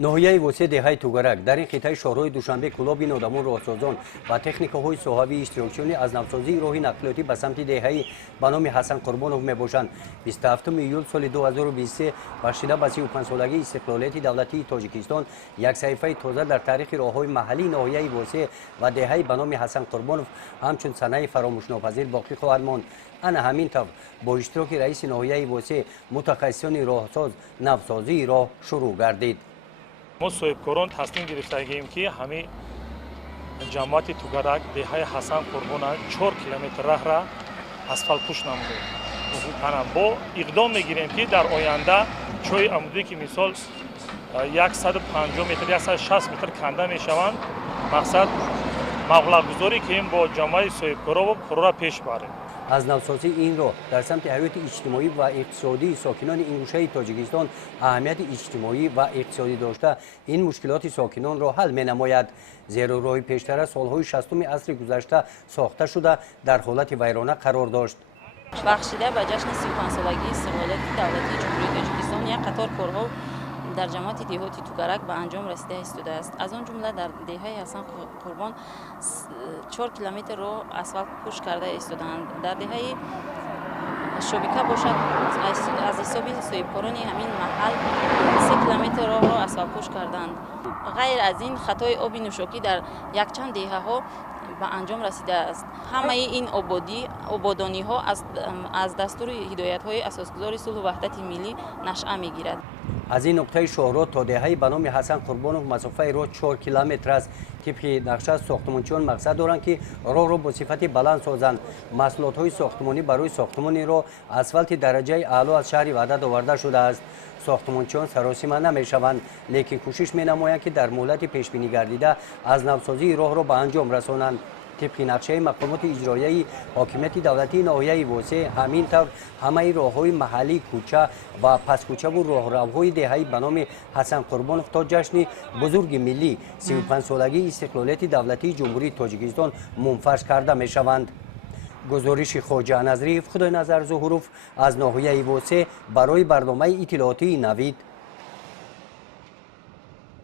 ناحیه وسیع دهه توگرک در این خطه شهرهای دوشنبه کلاب نادمان راهسازان و تکنیک‌های صحابی اشتراکچی از نوسازی راه نقلیاتی به سمت دهه به نام حسن قربانوف میباشند. 27 ایول سال 2023 بخشیده به 35 سالگی استقلالیت دولتی تاجیکستان یک صحیفه تازه در تاریخ راههای محلی ناحیه وسیع و دهه به نام حسن قربانوف همچون سنه فراموش‌ناپذیر باقی خواهد ماند. انا همین طور با اشتراک رئیس ناحیه وسیع متخصصان راهساز نوسازی راه شروع گردید. ما صاحبکاران تصمیم گرفتیم که همه جماعت توگرک دهه حسن قربان 4 کیلومتر راه را اسفالت پوش نموده. با اقدام میگیریم که در آینده چوی عمودی که مثال 150 متر 160 متر کنده میشوند. مقصد مبلغ گذاری که با جامعه صاحبکارا و کارا پیش بریم. از نوسازی این راه در سمت حیات اجتماعی و اقتصادی ساکنان این گوشه تاجیکستان اهمیت اجتماعی و اقتصادی داشته این مشکلات ساکنان را حل می نماید. زیرا راه پیشتر سالهای 60 عصر گذشته ساخته شده در حالت ویرانه قرار داشت. بخشیده به جشن 35 سالگی استقلال دولتی جمهوری تاجیکستان یک قطار کارها در جماعت دهاتی توگرک به انجام رسیده ایستاده است. از آن جمله در دهه حسن قربان 4 کیلومتر راه اسفالت پوش کرده ایستادند. در دهه شبکه باشد از حساب صاحبکاران همین محل 3 کیلومتر راه را اسفالت پوش کردند. غیر از این خطای آب نوشاکی در یک چند دهه ها به انجام رسیده است. همه این آبادانی ها از دستور هدایت های اساسگذار صلح و وحدت ملی نشأه میگیرد. از این نقطه شهرها تا دهه به نام حسن قربانوف مسافه راه 4 کیلومتر است. طبق نقشه ساختمانچیان مقصد دارند که راه را با صفت بلند سازند. محصولات های ساختمانی برای ساختمان راه اسفالت درجه اعلی از شهر وحدت آورده شده است. ساختمانچیان سراسیمه نمیشوند لیکن کوشش می نمایند که در مهلت پیش بینی گردیده از نوسازی راه را به انجام رسانند. طبق نقشه مقامات اجرایی حاکمیت دولتی ناحیه وسیع همین طور همه راههای محلی کوچه و پس کوچه و راهروهای دهه به نام حسن قربانوف تا جشن بزرگ ملی 35 سالگی استقلالیت دولتی جمهوری تاجیکستان منفرش کرده می شوند. گزارش خواجه نظری خدای نظر ظهوروف از ناحیه وسیع برای برنامه اطلاعاتی نوید